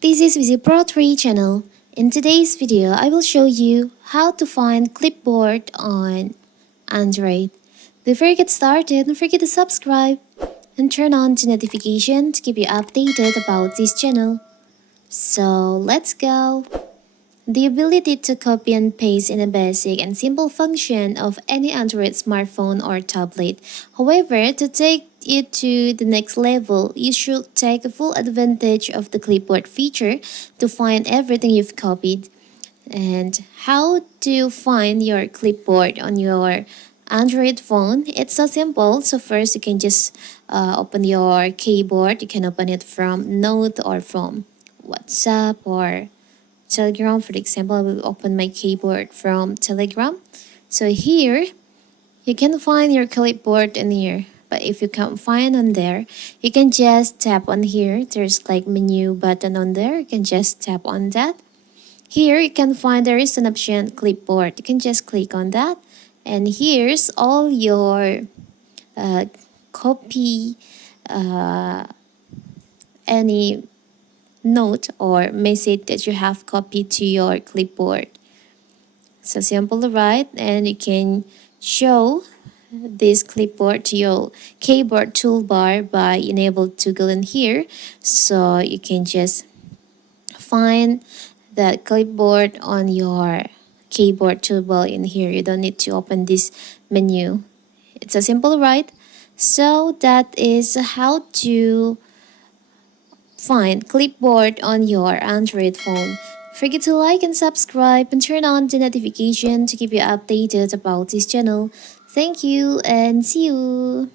This is VisiPro3 channel. In today's video, I will show you how to find Clipboard on Android. Before you get started, don't forget to subscribe and turn on the notification to keep you updated about this channel. So let's go! The ability to copy and paste in a basic and simple function of any Android smartphone or tablet. However, to take it to the next level, you should take full advantage of the clipboard feature to find everything you've copied. And how to find your clipboard on your Android phone? It's so simple. So first you can just open your keyboard. You can open it from Note or from WhatsApp or Telegram. For example, I will open my keyboard from Telegram. So here, you can find your clipboard in here. But if you can't find on there, you can just tap on here. There's like menu button on there. You can just tap on that. Here you can find there is an option clipboard. You can just click on that. And here's all your copy any note or message that you have copied to your clipboard. So simple, right? And you can show this clipboard to your keyboard toolbar by enable toggle in here. So you can just find that clipboard on your keyboard toolbar in here. You don't need to open this menu. It's a simple, right? So that is how to find Clipboard on your Android phone. Forget to like and subscribe and turn on the notification to keep you updated about this channel. Thank you and see you!